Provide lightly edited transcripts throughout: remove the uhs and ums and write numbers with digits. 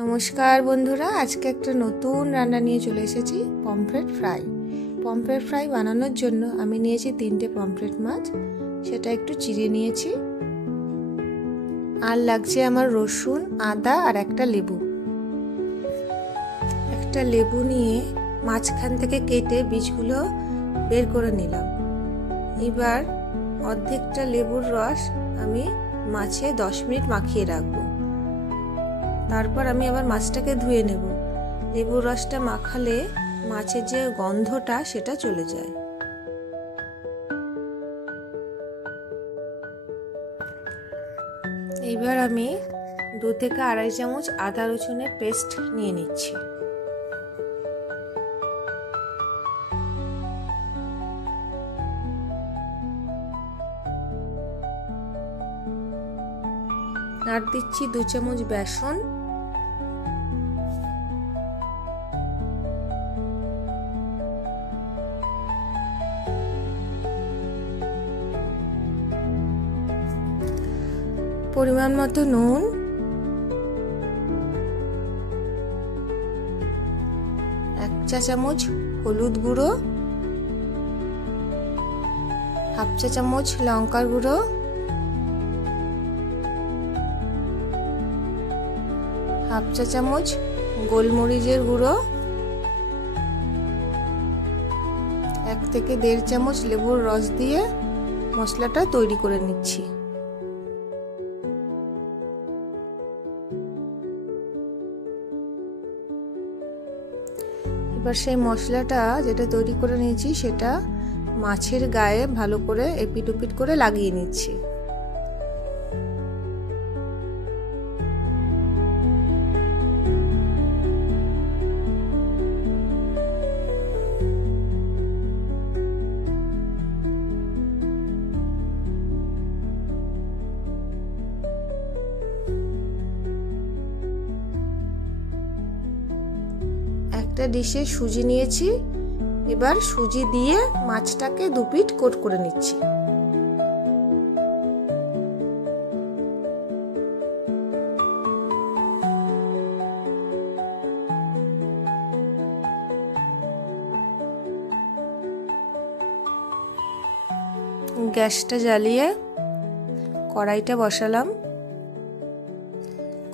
নমস্কার বন্ধুরা, আজকে একটা নতুন রান্না নিয়ে চলে এসেছি, পমফ্রেট ফ্রাই। পমফ্রেট ফ্রাই বানানোর জন্য আমি নিয়েছি 3টে পমফ্রেট মাছ, সেটা একটু চিড়ে নিয়েছি। আর লাগছে আমার রসুন, আদা আর একটা লেবু। একটা লেবু নিয়ে মাঝখান থেকে কেটে বীজগুলো বের করে নিলাম। এবার অর্ধেকটা লেবুর রস আমি মাছে 10 মিনিট মাখিয়ে রাখবো। তারপর আমি আবার মাছটাকে ধুয়ে নেব। লেবুর রসটা মাখালে মাছের যে গন্ধটা সেটা চলে যায়। এইবার আমি 2 থেকে আড়াই চামচ আদা রসুনের পেস্ট নিয়ে নিচ্ছি। আর দিচ্ছি 2 চামচ বেসন, পরিমাণ মতো নুন, 1 চা চামচ হলুদ গুঁড়ো, 1/2 চা চামচ লঙ্কার গুঁড়ো, 1/2 চা চামচ গোলমরিচের গুঁড়ো, 1 থেকে 1.5 চামচ লেবুর রস দিয়ে মশলাটা তৈরি করে নিচ্ছি। এবার সেই মশলাটা যেটা তৈরি করে নিয়েছি সেটা মাছের গায়ে ভালো করে এপিট ওপিট করে লাগিয়ে নিচ্ছি। একটা ডিশে সুজি নিয়েছি, এবার সুজি দিয়ে মাছটাকে 2 পিঠ কোট করে নিচ্ছি। গ্যাসটা জ্বালিয়ে কড়াইটা বসালাম।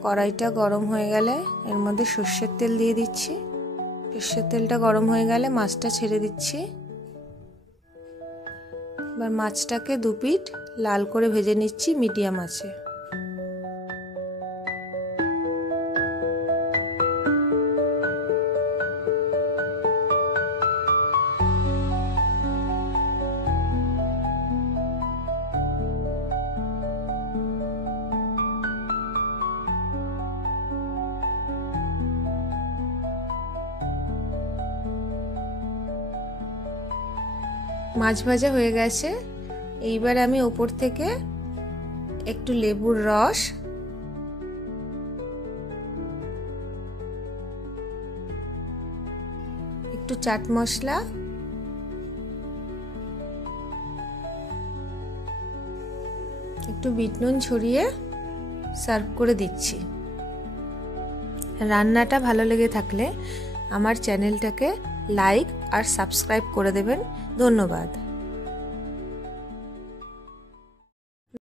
কড়াইটা গরম হয়ে গেলে এর মধ্যে সর্ষের তেল দিয়ে দিচ্ছি। সর্ষের তেলটা গরম হয়ে গেলে মাছটা ছেড়ে দিচ্ছি। এবার মাছটাকে 2 পিঠ লাল করে ভেজে নিচ্ছি মিডিয়াম আঁচে। মাছ ভাজা হয়ে গেছে। এইবার আমি ওপর থেকে একটু লেবুর রস, একটু চাট মশলা, একটু বিট নুন ছড়িয়ে সার্ভ করে দিচ্ছি। রান্নাটা ভালো লেগে থাকলে আমার চ্যানেলটাকে লাইক আর সাবস্ক্রাইব করে দেবেন। ধন্যবাদ।